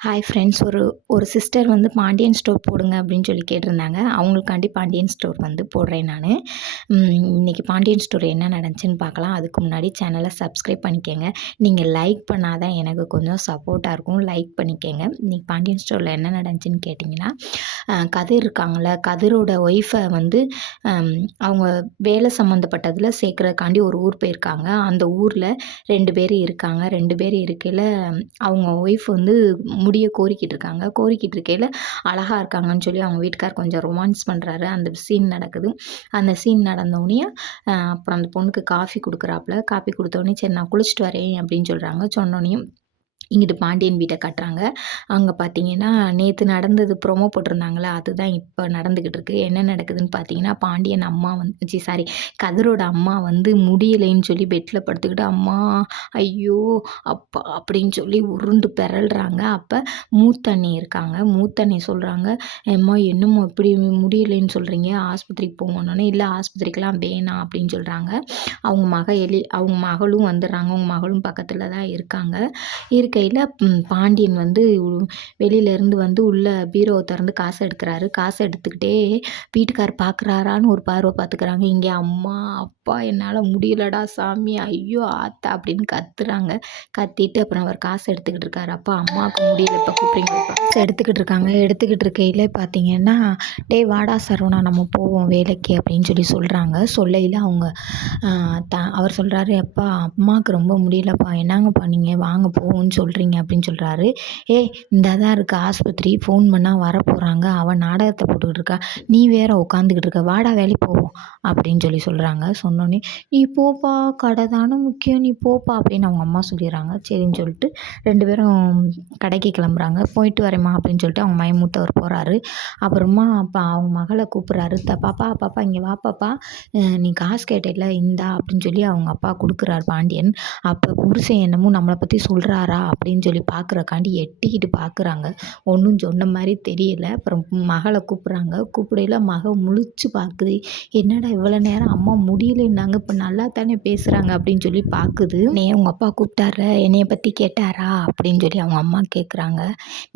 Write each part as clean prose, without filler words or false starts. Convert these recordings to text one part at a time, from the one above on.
Hi friends. ஒரு ஒரு sister வந்து பாண்டியன் ஸ்டோர் போடுங்க அப்படின்னு சொல்லி கேட்டிருந்தாங்க. அவங்களுக்காண்டி பாண்டியன் ஸ்டோர் வந்து போடுறேன் நானு. இன்னைக்கு பாண்டியன் ஸ்டோர் என்ன நடந்துச்சுன்னு பார்க்கலாம். அதுக்கு முன்னாடி சேனலை சப்ஸ்கிரைப் பண்ணிக்கங்க. நீங்கள் லைக் பண்ணால் தான் எனக்கு கொஞ்சம் சப்போர்ட்டாக இருக்கும். லைக் பண்ணிக்கங்க. இன்னைக்கு பாண்டியன் ஸ்டோரில் என்ன நடந்துச்சுன்னு கேட்டிங்கன்னா, கதிர் இருக்காங்கள்ல, கதிரோட ஒய்ஃபை வந்து அவங்க வேலை சம்மந்தப்பட்டதில் சேர்க்குறதுக்காண்டி ஒரு ஊர் போயிருக்காங்க. அந்த ஊரில் 2 பேர் இருக்காங்க. 2 பேர் இருக்கையில் அவங்க ஒய்ஃப் வந்து முடிய கோரிக்கிட்டு இருக்காங்க. கோரிக்கிட்டு இருக்கையில் அழகா இருக்காங்கன்னு சொல்லி அவங்க வீட்டுக்கார் கொஞ்சம் ரொமான்ஸ் பண்ணுறாரு. அந்த சீன் நடக்குது. அந்த சீன் நடந்தோடனே அப்புறம் அந்த பொண்ணுக்கு காஃபி கொடுக்குறாப்புல. காஃபி கொடுத்தோடனே சரி நான் குளிச்சுட்டு வரேன் அப்படின்னு சொல்கிறாங்க. சொன்னோடனையும் இங்கிட்டு பாண்டியன் வீட்டை காட்டுறாங்க. அங்கே பார்த்தீங்கன்னா நேற்று நடந்தது ப்ரொமோ போட்டிருந்தாங்களே, அதுதான் இப்போ நடந்துக்கிட்டு இருக்கு. என்ன நடக்குதுன்னு பார்த்தீங்கன்னா, பாண்டியன் அம்மா வந்து கதிரோட அம்மா வந்து முடியலைன்னு சொல்லி பெட்டில் படுத்துக்கிட்டு அம்மா ஐயோ அப்பா அப்படின்னு சொல்லி உருண்டு பெறல்றாங்க. அப்போ மூத்தண்ணி இருக்காங்க. மூத்தண்ணி சொல்கிறாங்க, அம்மா என்னம்மா இப்படி முடியலைன்னு சொல்கிறீங்க, ஆஸ்பத்திரிக்கு போங்கன்னொன்னே, இல்லை ஆஸ்பத்திரிக்கெலாம் வேணாம் அப்படின்னு சொல்கிறாங்க. அவங்க மகளும் வந்துடுறாங்க. அவங்க மகளும் பக்கத்தில் தான் இருக்காங்க. இருக்கையில் பாண்டியன் வந்து வெளியிலேருந்து வந்து உள்ள பீரோவை திறந்து காசு எடுக்கிறாரு. காசு எடுத்துக்கிட்டே வீட்டுக்கார் பார்க்குறாரான்னு ஒரு பார்வை பார்த்துக்கிறாங்க. இங்கே அம்மா அப்பா என்னால் முடியலடா சாமி, ஐயோ ஆத்தா அப்படின்னு கத்துறாங்க. கத்திட்டு அப்புறம் அவர் காசு எடுத்துக்கிட்டு இருக்காரு. அப்பா அம்மாவுக்கு முடியல, இப்போ கூப்பிடுங்க. காசு எடுத்துக்கிட்டு இருக்காங்க. எடுத்துக்கிட்டு இருக்கையில் பார்த்தீங்கன்னா, டேய் வாடா சரவணா நம்ம போவோம் வேலைக்கு அப்படின்னு சொல்லி சொல்கிறாங்க. சொல்லையில் அவங்க அவர் சொல்கிறாரு, அப்பா அம்மாவுக்கு ரொம்ப முடியலப்பா, என்னங்கப்பா நீங்கள் வாங்க போவோன்னு சொல்கிறீங்க அப்படின்னு சொல்கிறாரு. இந்த தான் இருக்குது ஆஸ்பத்திரி, ஃபோன் பண்ணால் வரப்போகிறாங்க, அவன் நாடகத்தை போட்டுக்கிட்டு இருக்கா, நீ வேற உட்காந்துக்கிட்டு இருக்க, வாடா வேலைக்கு போவோம் அப்படின்னு சொல்லி சொல்கிறாங்க. சொன்னோன்னே நீ போப்பா, கடை தானே முக்கியம், நீ போப்பா அப்படின்னு அவங்க அம்மா சொல்லிடுறாங்க. சரின்னு சொல்லிட்டு 2 பேரும் கடைக்கு கிளம்புறாங்க. போயிட்டு வரேம்மா அப்படின்னு சொல்லிட்டு அவங்க மூத்தவர் போகிறாரு. அப்புறமா அப்போ அவங்க மகளை கூப்பிட்றாரு. பாப்பா பாப்பா இங்கே வா பாப்பா, நீ காசு கேட்டல இந்தா அப்படின்னு சொல்லி அவங்க அப்பா கொடுக்குறாரு பாண்டியன். அப்போ புருஷன் என்னமோ நம்மளை பற்றி சொல்கிறாரா அப்படின்னு சொல்லி பார்க்குறக்காண்டி எட்டிக்கிட்டு பார்க்குறாங்க. ஒன்றும் சொன்ன மாதிரி தெரியல. அப்புறம் மகளை கூப்பிட்றாங்க. கூப்பிடையில மக முழிச்சு பார்க்குது. என்னடா இவ்வளோ நேரம் அம்மா முடியலன்னாங்க, இப்போ நல்லா தானே பேசுகிறாங்க அப்படின்னு சொல்லி பார்க்குது. உங்கள் அப்பா கூப்பிட்டார, என்னைய பற்றி கேட்டாரா அப்படின்னு சொல்லி அவங்க அம்மா கேட்குறாங்க.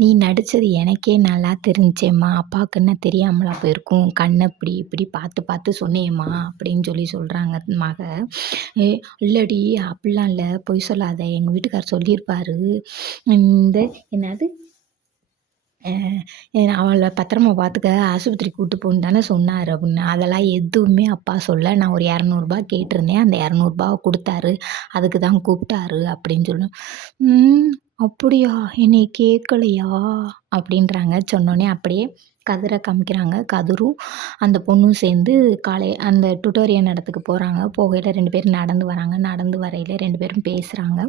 நீ நடித்தது எனக்கே நல்லா தெரிஞ்சேம்மா, அப்பாவுக்கு என்ன தெரியாமலா போயிருக்கும், கண்ணை இப்படி இப்படி பார்த்து பார்த்து சொன்னேம்மா அப்படின்னு சொல்லி சொல்கிறாங்க மக. இல்லடி அப்படிலாம் இல்லை, பொய் சொல்லாத, எங்கள் வீட்டுக்கார் சொல்லியிருப்பாரு, இந்த என்னது அவளை பத்திரமா பார்த்துக்க, ஆஸ்பத்திரிக்கு கூப்பிட்டு போன்னு தானே சொன்னார் அப்படின்னு. அதெல்லாம் எதுவுமே அப்பா சொல்ல, நான் ஒரு 200 கேட்டிருந்தேன், அந்த 200 கொடுத்தாரு, அதுக்கு தான் கூப்பிட்டாரு அப்படின்னு சொல்லணும். அப்படியா, என்னை கேட்கலையா அப்படின்றாங்க. சொன்னோன்னே அப்படியே கதிரை காமிக்கிறாங்க. கதிரும் அந்த பொண்ணும் சேர்ந்து அந்த டுட்டோரியல் இடத்துக்கு போகிறாங்க. போகையில் 2 பேரும் நடந்து வராங்க. நடந்து வரையில் 2 பேரும் பேசுகிறாங்க.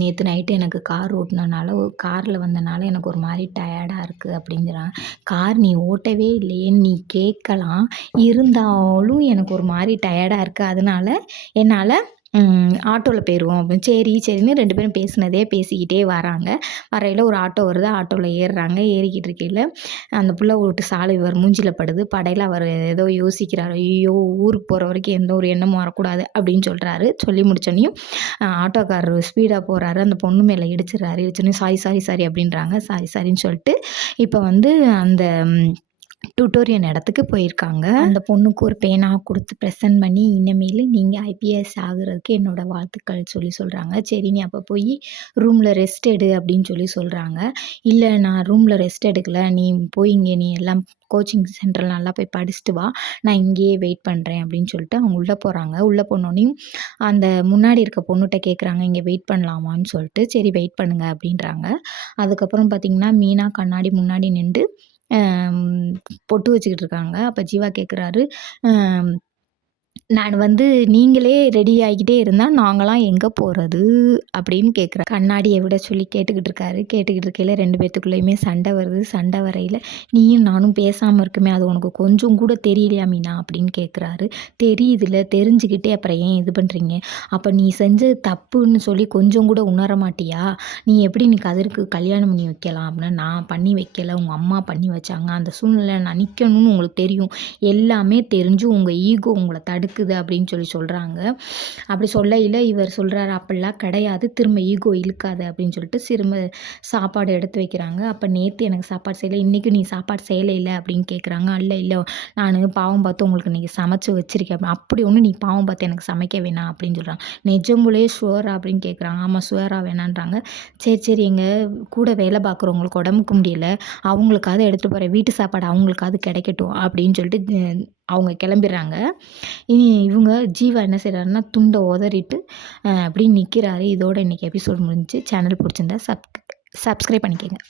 நேற்று நைட்டு எனக்கு கார் ஓட்டினனால, காரில் வந்தனால எனக்கு ஒரு மாதிரி டயர்டாக இருக்குது அப்படிங்கிறாங்க. கார் நீ ஓட்டவே இல்லையேன்னு நீ கேட்கலாம், இருந்தாலும் எனக்கு ஒரு மாதிரி டயர்டாக இருக்குது, அதனால என்னால் ஆட்டோவில் போயிடுவோம் அப்படின்னு. சரின்னு 2 பேரும் பேசிக்கிட்டே வராங்க. வரையில் ஒரு ஆட்டோ வருது. ஆட்டோவில் ஏறுறாங்க. ஏறிக்கிட்டு இருக்கையில் அந்த புள்ள விட்டு சாலை இவர் மூஞ்சில் படுது. படையில் அவர் ஏதோ யோசிக்கிறாரு. ஐயோ ஊருக்கு போகிற வரைக்கும் எந்த ஒரு எண்ணமும் வரக்கூடாது அப்படின்னு சொல்கிறாரு. சொல்லி முடிச்சோன்னையும் ஆட்டோக்காரர் ஸ்பீடாக போகிறாரு. அந்த பொண்ணு மேலே இடிச்சிடுறாரு. இடிச்சோன்னே சாரி அப்படின்றாங்க. சரின்னு சொல்லிட்டு இப்போ வந்து அந்த டுட்டோரியல் இடத்துக்கு போயிருக்காங்க. அந்த பொண்ணுக்கு ஒரு பேனா கொடுத்து ப்ரெசென்ட் பண்ணி, இனிமேல் நீங்கள் ஐபிஎஸ் ஆகுறதுக்கு என்னோடய வாழ்த்துக்கள் சொல்லி சொல்கிறாங்க. சரி நீ அப்போ போய் ரூமில் ரெஸ்ட் எடு அப்படின்னு சொல்லி சொல்கிறாங்க. இல்லை நான் ரூமில் ரெஸ்ட் எடுக்கலை, நீ போய் இங்கே நீ எல்லாம் கோச்சிங் சென்டரில் நல்லா போய் படிச்சுட்டு வா, நான் இங்கேயே வெயிட் பண்ணுறேன் அப்படின்னு சொல்லிட்டு அவங்க உள்ளே போகிறாங்க. உள்ளே போனோடனையும் அந்த முன்னாடி இருக்க பொண்ணுகிட்ட கேட்குறாங்க, இங்கே வெயிட் பண்ணலாமான்னு சொல்லிட்டு. சரி வெயிட் பண்ணுங்க அப்படின்றாங்க. அதுக்கப்புறம் பார்த்திங்கன்னா மீனா கண்ணாடி முன்னாடி நின்று பொட்டு வச்சுக்கிட்டு இருக்காங்க. அப்போ ஜீவா கேட்குறாரு, நான் வந்து நீங்களே ரெடி ஆகிக்கிட்டே இருந்தால் நாங்களாம் எங்கே போகிறது அப்படின்னு கேட்குறேன். கண்ணாடியை விட சொல்லி கேட்டுக்கிட்டு இருக்காரு. கேட்டுக்கிட்டு இருக்கையில் 2 பேத்துக்குள்ளேயுமே சண்டை வருது. சண்டை வரையில் நீயும் நானும் பேசாமல் இருக்குமே, அது உனக்கு கொஞ்சம் கூட தெரியலையா மீனா அப்படின்னு கேட்குறாரு. தெரியுதுல, தெரிஞ்சுக்கிட்டே அப்புறம் ஏன் இது பண்ணுறீங்க, அப்போ நீ செஞ்சது தப்புன்னு சொல்லி கொஞ்சம் கூட உணர மாட்டியா, நீ எப்படி நீ கதிருக்கு கல்யாணம் பண்ணி வைக்கலாம் அப்படின்னா, நான் பண்ணி வைக்கலை, உங்கள் அம்மா பண்ணி வச்சாங்க, அந்த சூழ்நிலை நான் நிற்கணும்னு உங்களுக்கு தெரியும், எல்லாமே தெரிஞ்சு உங்கள் ஈகோ உங்களை தடுக்குது இருக்குது அப்படின்னு சொல்கிறாங்க. அப்படி சொல்லையில இவர் சொல்கிறாரு, அப்படிலாம் கிடையாது, திரும்ப ஈகோ இழுக்காத அப்படின்னு சொல்லிட்டு திரும்ப சாப்பாடு எடுத்து வைக்கிறாங்க. அப்போ நேற்று எனக்கு சாப்பாடு செய்யலை, இன்றைக்கி நீ சாப்பாடு செய்யலைல அப்படின்னு கேட்குறாங்க. இல்லை நான் பாவம் பார்த்து உங்களுக்கு இன்றைக்கி சமைச்சு வச்சிருக்கேன். அப்படி ஒன்றும் நீ பாவம் பார்த்து எனக்கு சமைக்க வேணாம் அப்படின்னு சொல்கிறாங்க. நிஜமுலே ஷுவரா அப்படின்னு கேட்குறாங்க. ஆமாம் ஷுவரா வேணான்றாங்க. சரி எங்கள் கூட வேலை பார்க்குறவங்களுக்கு உடம்புக்கு முடியல, அவங்களுக்காவது எடுத்துகிட்டு போகிறேன், வீட்டு சாப்பாடு அவங்களுக்காவது கிடைக்கட்டும் அப்படின்னு சொல்லிட்டு அவங்க கிளம்பிடுறாங்க. இவங்க ஜீவா என்ன செய்கிறாருன்னா துண்டை உதறிட்டு அப்படி நிற்கிறாரு. இதோட இன்றைக்கி எபிசோட் முடிஞ்சுச்சு. சேனல் பிடிச்சிருந்தா சப்ஸ்கிரைப் பண்ணிக்கோங்க.